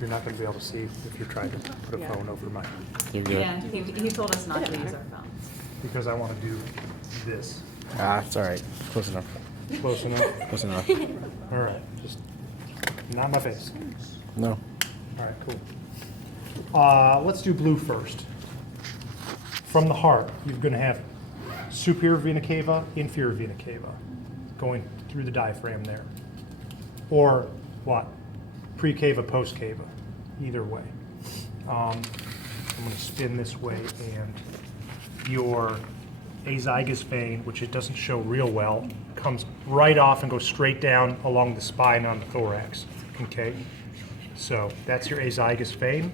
You're not going to be able to see if you tried to put a phone over my, You're good. Yeah, he told us not to use our phones. because I want to do this. Ah, it's all right. Close enough. Close enough? Close enough. All right, just not my face. No. All right, cool. Let's do blue first. From the heart, you're going to have superior vena cava, inferior vena cava, going through the diaphragm there. Or what? Pre-cava, post-cava, either way. I'm going to spin this way, and your azygous vein, which it doesn't show real well, comes right off and goes straight down along the spine on the thorax, okay? So that's your azygous vein.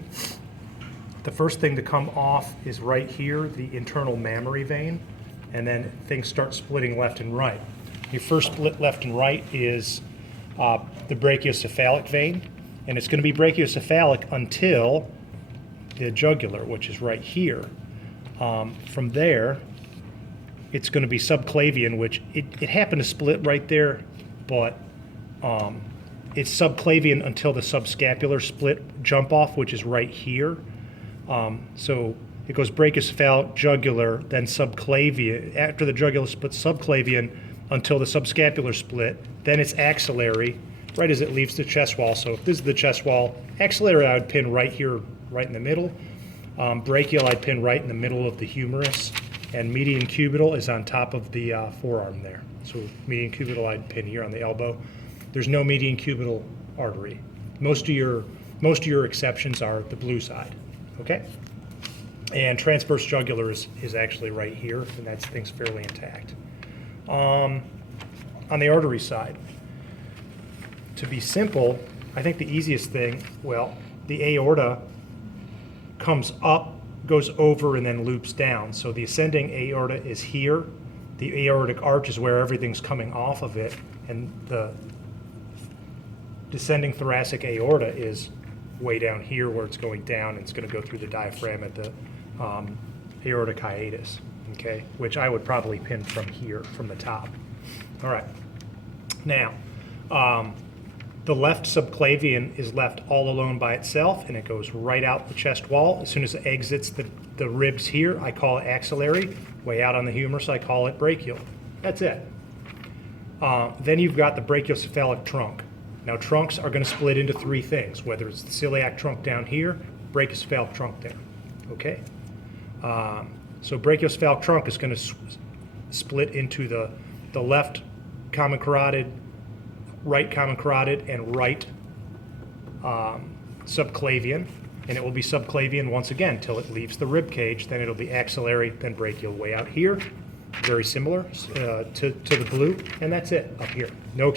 The first thing to come off is right here, the internal mammary vein, and then things start splitting left and right. Your first split left and right is the brachiocephalic vein, and it's going to be brachiocephalic until the jugular, which is right here. From there, it's going to be subclavian, which it happened to split right there, but it's subclavian until the subscapular split jump off, which is right here. So it goes brachiocephalic, jugular, then subclavian. After the jugular split, subclavian until the subscapular split. Then it's axillary, right as it leaves the chest wall. So if this is the chest wall, axillary I would pin right here, right in the middle. Brachial I'd pin right in the middle of the humerus. And median cubital is on top of the forearm there. So median cubital I'd pin here on the elbow. There's no median cubital artery. Most of your exceptions are the blue side. Okay? And transverse jugular is actually right here, and that thing's fairly intact. On the artery side, to be simple, I think the easiest thing, well, the aorta comes up, goes over, and then loops down. So the ascending aorta is here. The aortic arch is where everything's coming off of it, and the descending thoracic aorta is way down here where it's going down, and it's going to go through the diaphragm at the aortic hiatus, okay, which I would probably pin from here, from the top. All right. Now, the left subclavian is left all alone by itself, and it goes right out the chest wall. As soon as it exits the ribs here, I call it axillary. Way out on the humerus, I call it brachial. That's it. Then you've got the brachiocephalic trunk. Now, trunks are going to split into three things, whether it's the celiac trunk down here, brachiocephalic trunk there. Okay? So brachiocephalic trunk is going to split into the left common carotid, right common carotid, and right subclavian. And it will be subclavian once again till it leaves the rib cage. Then it'll be axillary, then brachial way out here. Very similar to the blue, and that's it up here. No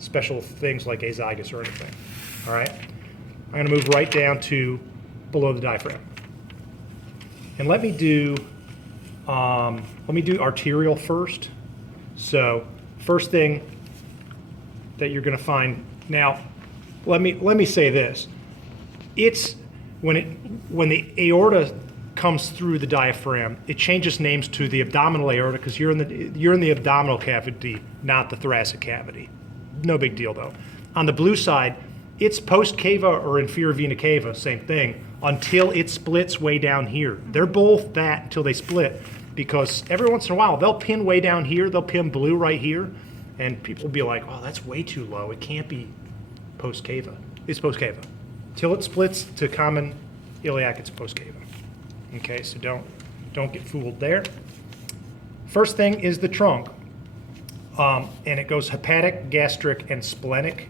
special things like azygous or anything. All right? I'm going to move right down to below the diaphragm. And let me do arterial first. So first thing that you're going to find, now let me say this. It's when the aorta comes through the diaphragm, it changes names to the abdominal aorta because you're in the abdominal cavity, not the thoracic cavity. No big deal though. On the blue side, it's post-cava or inferior vena cava, same thing, until it splits way down here. They're both that until they split, because every once in a while they'll pin way down here, they'll pin blue right here, and people will be like, oh, that's way too low. It can't be post-cava. It's post-cava. Till it splits to common iliac, it's post-cava. Okay, so don't get fooled there. First thing is the trunk. And it goes hepatic, gastric, and splenic.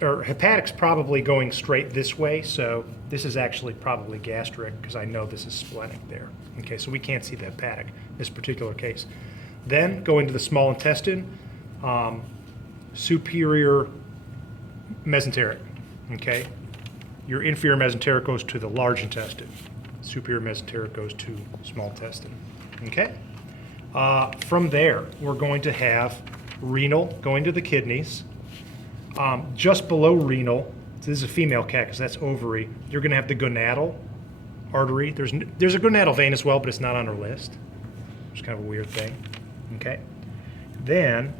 Hepatic's probably going straight this way, so this is actually probably gastric because I know this is splenic there. Okay, so we can't see the hepatic in this particular case. Then going to the small intestine, superior mesenteric. Okay, your inferior mesenteric goes to the large intestine. Superior mesenteric goes to small intestine. Okay. From there, we're going to have renal going to the kidneys. Just below renal, this is a female cat because that's ovary, you're going to have the gonadal artery. There's a gonadal vein as well, but it's not on our list. It's kind of a weird thing. Okay. Then,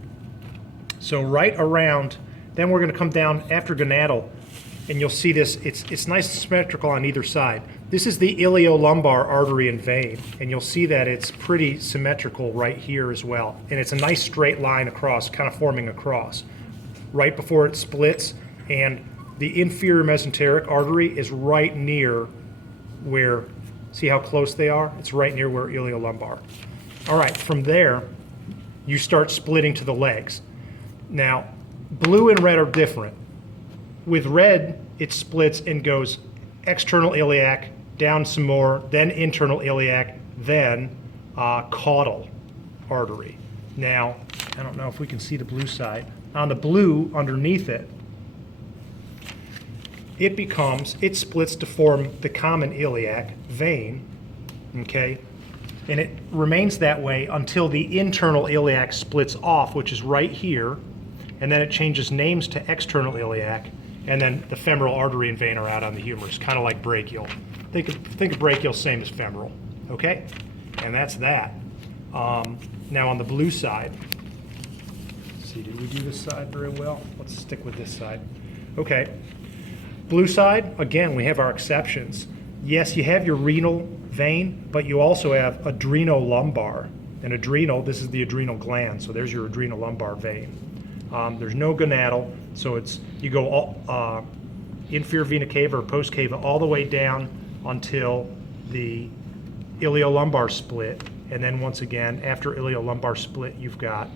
so right around Then we're going to come down after gonadal, and you'll see this. It's nice and symmetrical on either side. This is the iliolumbar artery and vein, and you'll see that it's pretty symmetrical right here as well. And it's a nice straight line across, kind of forming a cross, right before it splits. And the inferior mesenteric artery is right near where, see how close they are? It's right near where iliolumbar. All right, from there, you start splitting to the legs. Now, blue and red are different. With red, it splits and goes external iliac, down some more, then internal iliac, then caudal artery. Now, I don't know if we can see the blue side. On the blue, underneath it, it splits to form the common iliac vein, okay? And it remains that way until the internal iliac splits off, which is right here, and then it changes names to external iliac, and then the femoral artery and vein are out on the humerus, kind of like brachial. Think of brachial, same as femoral, okay? And that's that. Now on the blue side, let's see, did we do this side very well? Let's stick with this side. Okay, blue side, again, we have our exceptions. Yes, you have your renal vein, but you also have adrenolumbar. And adrenal, this is the adrenal gland, so there's your adrenolumbar vein. There's no gonadal, so you go all, inferior vena cava or post cava all the way down until the iliolumbar split, and then once again, after iliolumbar split, you've got,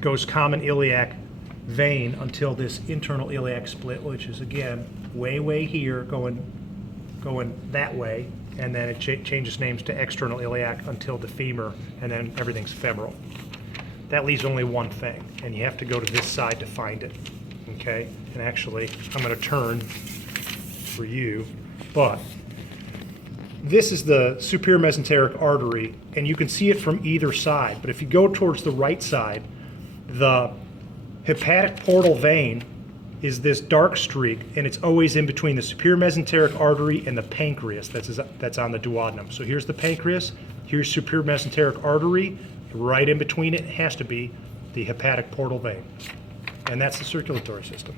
goes common iliac vein until this internal iliac split, which is again, way here, going that way, and then it changes names to external iliac until the femur, and then everything's femoral. That leaves only one thing, and you have to go to this side to find it, okay? And actually, I'm going to turn for you, but this is the superior mesenteric artery, and you can see it from either side, but if you go towards the right side, the hepatic portal vein is this dark streak, and it's always in between the superior mesenteric artery and the pancreas that's on the duodenum. So here's the pancreas, here's superior mesenteric artery, right in between it has to be the hepatic portal vein. And that's the circulatory system.